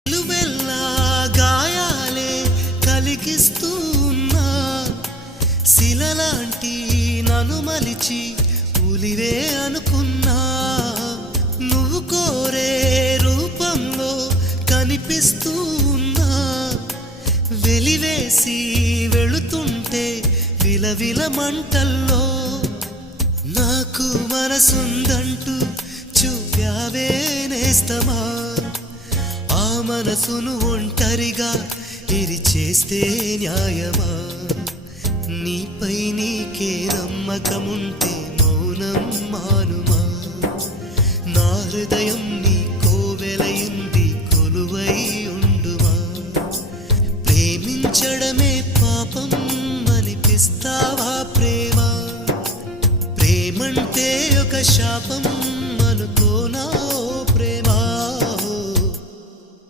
నిలువెల్లా గాయాలే కలిగిస్తున్నా శిలలాంటి నన్ను మలిచి ఉలివే అనుకున్నా నువ్వు కోరే రూపంలో కనిపిస్తూ ఉన్నా వెలివేసి వెళుతుంటే విలవిల మంటల్లో నాకు మనసుందంటూ చూపావే నేస్తమా ఆ మనసును ఒంటరిగా ఇరిచేస్తే న్యాయమా నీపై నీకే నమ్మకముంటే మౌనం మానుమా నా హృదయం నీ కోవెలయింది కొలువై ఉండుమా ప్రేమించడమే పాపం అనిపిస్తావా ప్రేమ ప్రేమంటే ఒక శాపం